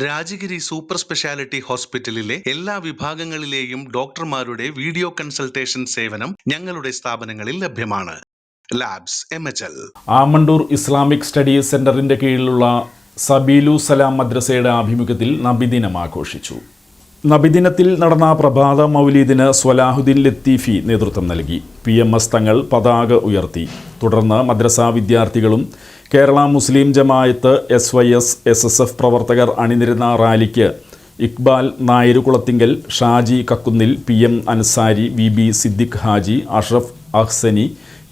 Rajagiri super speciality ഹോസ്പിറ്റലിലെ എല്ലാ വിഭാഗങ്ങളിലെയും ഡോക്ടർമാരുടെ വീഡിയോ കൺസൾട്ടേഷൻ സേവനം ഞങ്ങളുടെ സ്ഥാപനങ്ങളിൽ ലഭ്യമാണ്. Labs M H L Amandoor Islamic studies സെന്ററിന്റെ കീഴിലുള്ള സബീലു സലാം മദ്രസയുടെ ആഭിമുഖ്യത്തിൽ നബിദിനം ആഘോഷിച്ചു. നബിദിനത്തിൽ നടന്ന പ്രഭാത മൗലീദിന് സ്വലാഹുദ്ദീൻ ലത്തീഫി നേതൃത്വം നൽകി. പി എം എസ് തങ്ങൾ പതാക ഉയർത്തി. തുടർന്ന് മദ്രസ വിദ്യാർത്ഥികളും Kerala Muslim Jamaat S Y S S S F പ്രവർത്തകർ അണിനിരുന്ന റാലിക്ക് Iqbal നായരുകുളത്തിങ്കൽ Shaji കക്കുന്നിൽ P M Ansari V B Siddique Haji Ashraf Ahsani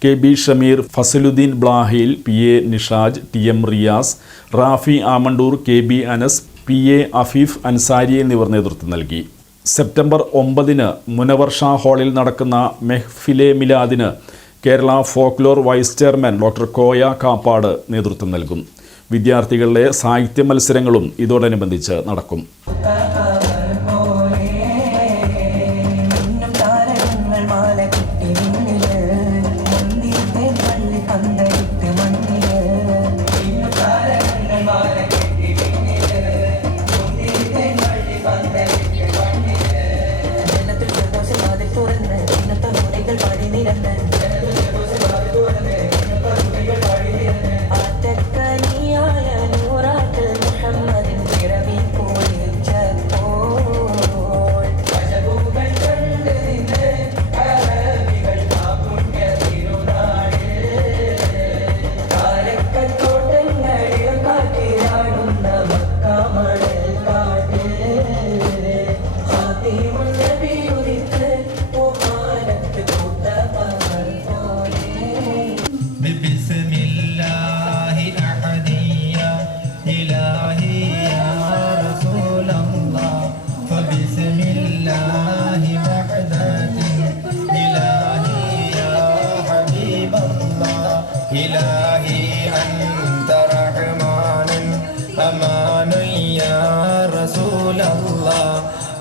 K B Shameer Fasaluddeen ബ്ലാഹിൽ P A Nishaj T M Riyas Rafi Amandoor K B Anas P A Afeef Ansari എന്നിവർ നേതൃത്വം നൽകി. September ഒമ്പതിന് മുനവർഷ ഹാളിൽ നടക്കുന്ന മെഹ്ഫിലെ മിലാദിന് Kerala folklore vice chairman doctor Koya Kappad നേതൃത്വം നൽകും. വിദ്യാർത്ഥികളുടെ സാഹിത്യ മത്സരങ്ങളും ഇതോടനുബന്ധിച്ച് നടക്കും. đi lên đây.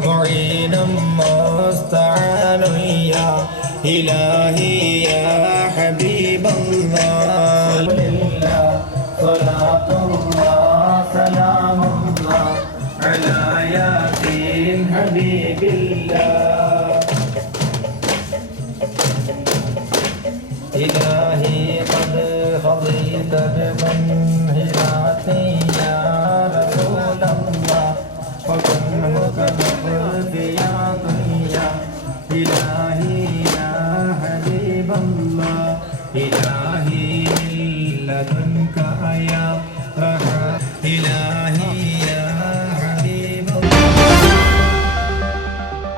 معين مستعان يا إلهي يا حبيب الله. لله صلاة الله سلام الله على ياسين حبيب الله. إلهي قد خضيت بمنهلاتي الله إلهي من لدنك يا رحمة إلهي